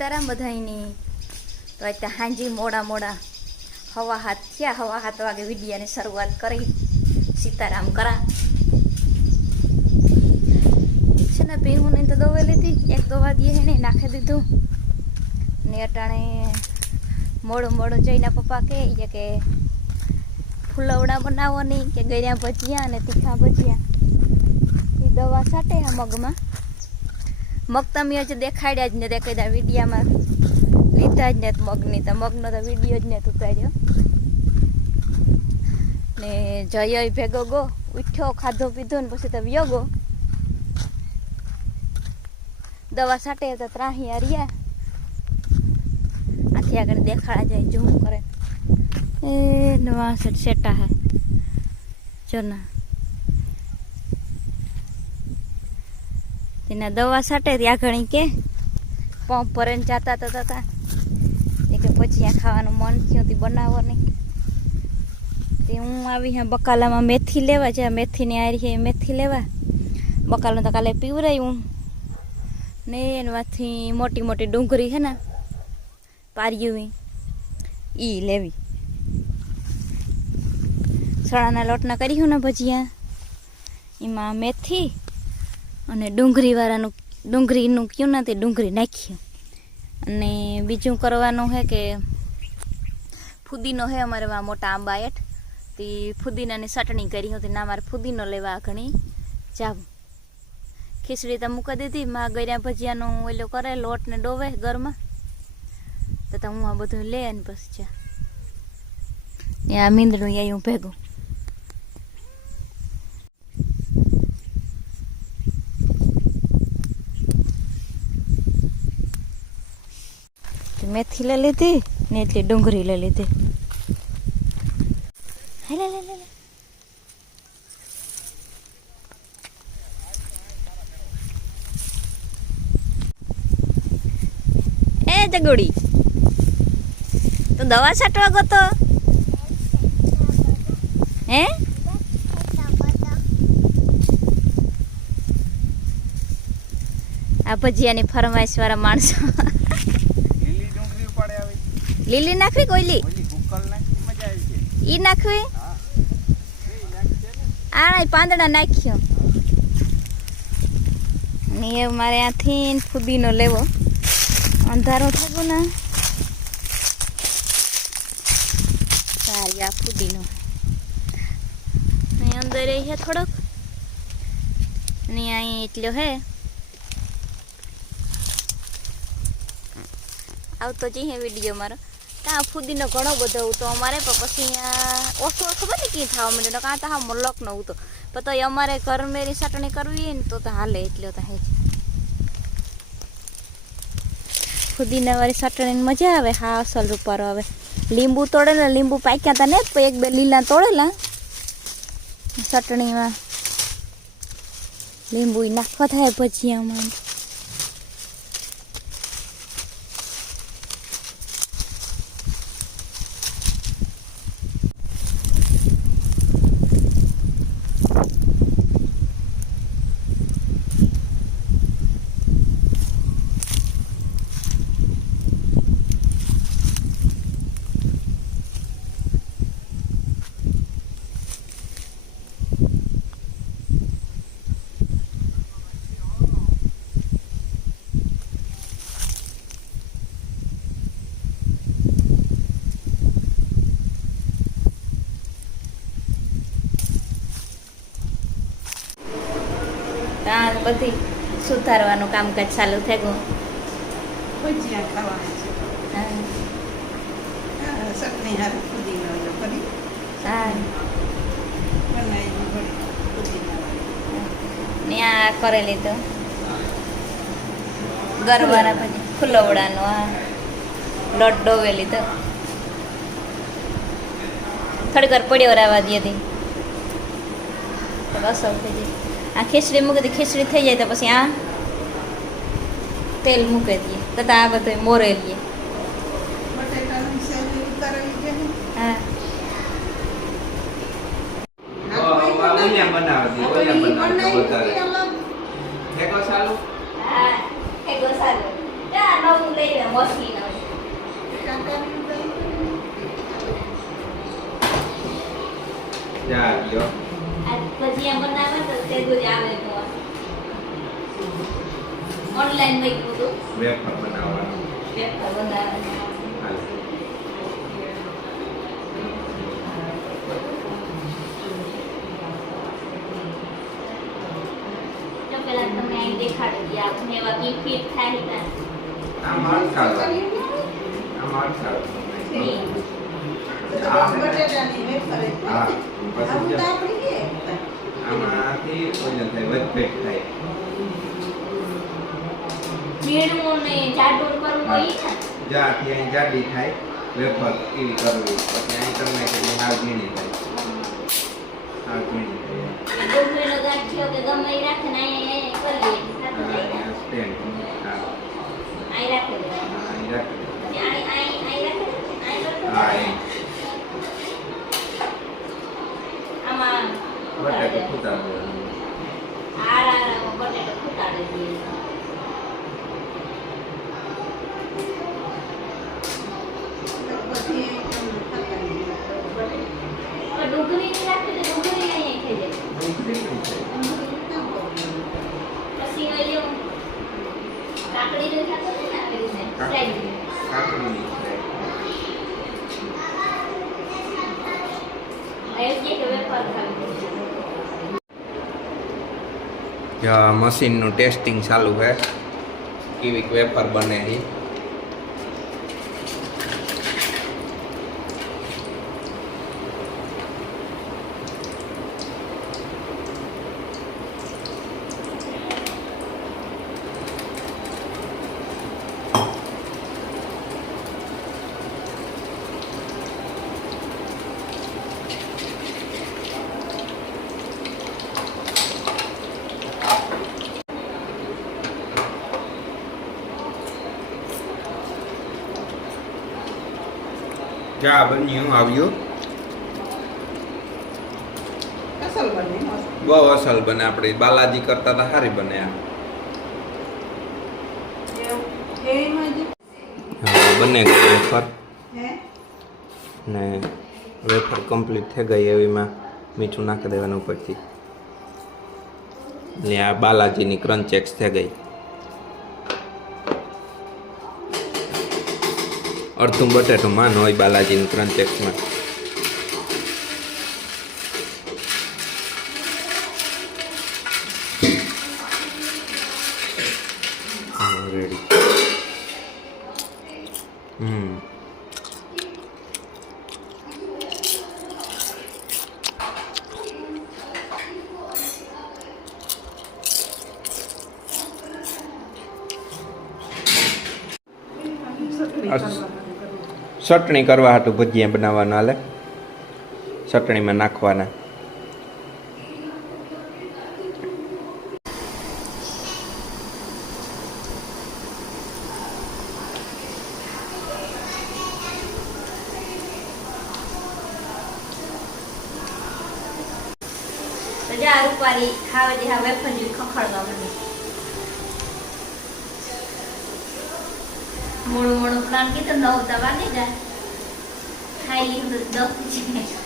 સીતારામ બધાયની. તો અત્યારે હાંજી મોડા મોડા હવા હાથ થયા, હવા હાથ વાગે વિડિયાની શરૂઆત કરી. સીતારામ કરા. છે ને પીહુને તો દવા લીધી, એક દવા દઈએ હે નહીં નાખી દીધું. ને અટાણે મોડું મોડું જઈને પપ્પા કહે કે ફૂલવડા બનાવવાની, કે ગળ્યા ભજીયા અને તીખા ભજીયા. એ દવા સાટે આ મગમાં. મગ તમે હજી દેખાડ્યા જ ને દેખાડ્યા વિડીયામાં. લીધા જ ને મગની તો મગનો તો વીડિયો જ ને ઉતાર્યો ને જય ભેગો ગો, ઉઠ્યો, ખાધો પીધો ને પછી તો વ્યો ગો. દવા સાટે તો ત્રાહી હરિયા આથી આગળ દેખાડા જાય, ઝૂમ કરે. એ નવા સેટા હે. જો ના. તેના દવા સાટે ત્યાં ઘણી કે પંપ ભરીને જતા તો હતા એ કે પછી આ ખાવાનું મન થયું તે બનાવવાની. તે હું આવી હા બકાલામાં મેથી લેવા જ્યાં મેથીની આરી છે મેથી લેવા. બકાલો તો કાલે પીવરાયું. ને એનાથી મોટી મોટી ડુંગળી છે ને, પાર્યું એ લેવી. સણાના લોટના કર્યું ને ભજીયા. એમાં મેથી અને ડુંગળીવાળાનું, ડુંગળીનું કયું નથી, ડુંગળી નાખ્યું. અને બીજું કરવાનું છે કે ફુદીનો છે અમારે મોટા આંબા હેઠ. તે ફુદીનાની ચટણી કરી હતી ના મારે ફુદીનો લેવા ઘણી જાવું. ખીચડી તો મૂકી દીધી, માં ગર્યા ભજીયાનું ઓલો કરે લોટને ડોવે ઘરમાં. તો હું આ બધું લે અને બસ જા. આ મીંદડું હું ભેગું. મેથી લઈ લીધી ને એટલી ડુંગળી લઈ લીધી. એ જગોડી તું દવા છાંટવા ગયો હે? આ ભજીયાની ફરમાઈશ વાળા માણસો લીલી ડુંગળી ઉપાડે આવી લીલી નાખવી કોઈલી ઈ નાખવી? આ પાંદડા નાખ્યો. ને મારે આથી ફુદીનો લેવો. અંધારો થયો ને. સારી આ ફુદીનો. અહીં અંદર એ છે થોડોક. ને અહીં એટલો હે. આવતો જઈએ વીડિયો મારો. ત્યાં ફુદીનો ઘણો બધો હતો. અમારે પણ પછી અહીંયા ઓછો ખબર નહીં કી થવા માંડ્યો કાં તો હા મલક ન હતો. પણ તો અમારે ઘર મેરી ચટણી કરવી હોય ને તો તો હાલે એટલો તો હે ફૂદીના વાળી ચટણીની મજા આવે હા અસલ રૂપારો આવે લીંબુ તોડેલા લીંબુ પાક્યા હતા ને એક બે લીલા તોડેલા. ચટણીમાં લીંબુ નાખવા થાય ભજીયામાં આ બધી સુધારવાનું કામકાજ ચાલુ થઈ ગયું ભજીયા ખાવાના છે? ચટણી હારું ફુદીનો કરી. કરેલી તો ગરવાના પછી ફુલવડાનો આ લોટ ડોવેલી તો થોડીક વાર પડ્યો રાવા દે હતી બસ થઈ જાય આ ખીચડી મૂકી દે ખીચડી થઈ જાય તો પછી આ તેલ મૂકી દઈએ. તથા આ બધું મોરે લઈએ Yeah, yo. પછી એમ બનાવે તો તે જ આવે તો ઓનલાઈન મેં કીધું વેફર બનાવવાનું. વેફર બનાવવાનું. પહેલા તમે અહીં દેખાડી કે આપણે એવા બી થાય ને આ માર આ માર વજન થાય. જાડું અહીં થાય કેવી કરવી. પછી અહીં તમને કે ઝીણી થાય. હાવ ઝીણી થાય. ગમે રાખે ને અહીં કરીએ. હા, સાથે જાય ને અહીંયા stand. હા, અહીં રાખી દેવાનું હા, અહીં રાખી દો. પછી અહીં અહીં અહીં રાખી દેવાનું. અહીં રાખી હા, દેવાનું. અહીં. આમાં બટાટું ફૂટાડી ફૂટાડી દેવાનું. દેવાનું. આરા આરામાં બટેટો ફૂટાડી દઈએ પછી ખાતાની બટેટા હવે ડુંગળીની રાખી દે ડુંગળી અહીં થઈ જાય ડુંગળી કેમ છે? પછી ઓલું કાકડીનું ખાતું છે ને આવી રીતે સ્લાઈડ કાકડીની છે. અહીં કે વેપાર ખાવી મશીનનું ટેસ્ટિંગ ચાલુ છે. કેવી વેફર બને છે. જા બન્યું આવ્યું. બહુ અસલ બને આપણે બાલાજી કરતા તો સારી બને આ. બને ગઈ વેફર. ને વેફર કમ્પ્લીટ થઈ ગઈ એવીમાં મીઠું નાખી દેવાનું ઉપરથી. ને આ બાલાજીની ક્રંચેક્સ થઈ ગઈ. અડધું બટેટું માન હોય બાલાજીનું ક્રંચેક્સમાં રેડી હમ ચટણી કરવા હાટું ભજીયા બનાવવાના હાલે. ચટણીમાં નાખવાના. જા રૂપારી ખાવે જે હા વેફર જેવી ખખડવા માંડી મોડું મોડું પ્લાન કીધું નવ તો વાગી જાય. ખાઈ લીધું તો છે.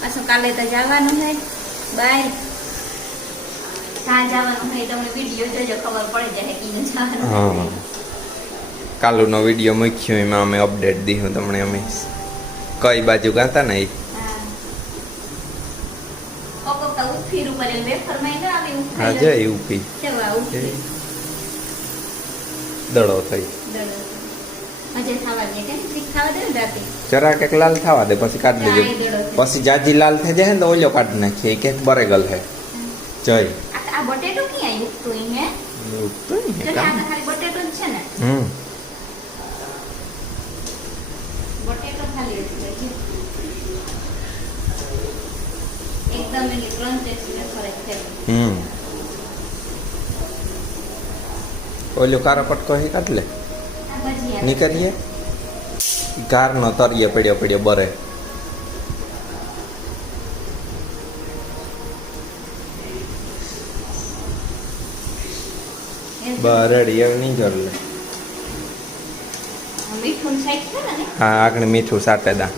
પાછું કાલે તો જવાનું છે? બાય. ક્યાં જવાનું હોય તમે વીડિયો જોજો ખબર પડી જાય કે જવાનું. હા. છે. કાલુનો વીડિયો મૂક્યો એમાં અમે અપડેટ દીધું તમને અમે. કઈ બાજુ ગાતા ને? હા. કોક કોક દડો થઈ. જરાક એક લાલ થવા દે પછી કાઢી થઈ. પછી જાજી લાલ થઈ જાય ને તો ઓલો કાઢી નાખીએ કે બરેગલ હે. જય. આ બટેટું ક્યાં હે? હે ખાલી બટેટું છે ને. હમ. બટેટો ખાલી એકદમ એની ક્રંચ ફરક છે હમ. ઓલો કારો પટકો હે કાઢ લે નીકળીએ ગારનો તરીએ પડ્યો પડ્યો બરે. એમ બરડી એવું નહીં જોર લે હા આગળ મીઠું સાટે દા.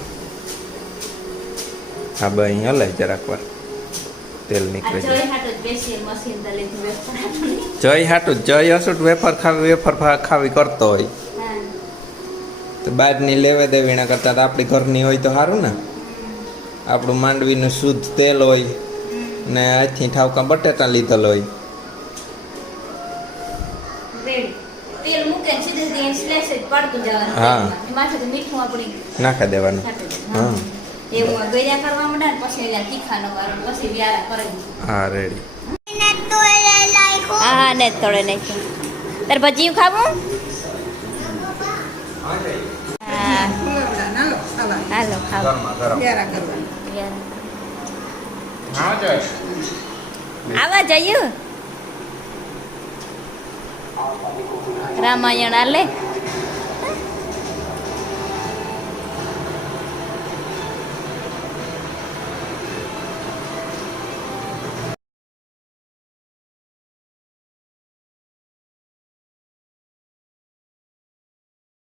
હા ભાઈ હલાય જરાક વાર. તેલ નીકળે છે. જય હાટું જય અસુટ વેફર ખાવી વેફર ખાવી કરતો હોય. તો બહારની લેવે દેવીના કરતા તો આપણી ઘરની હોય તો સારું ને. આપણું માંડવીનું શુદ્ધ તેલ હોય ને આજથી ઠાવકા બટેટા લીધેલ હોય. હા. નાખા દેવાનું. હા. એવું ગળ્યા કરવા માંડે ને પછી અહીંયા તીખાનો કરો ને પછી વ્યારા કરે હા રેડી. હા હા ને તોડે નાખ્યું તારે ભજીયું ખાવું? હા. ફુલવડા ના લો ખાવા હાલો ખાવ આવા જયું રામાયણ આલે.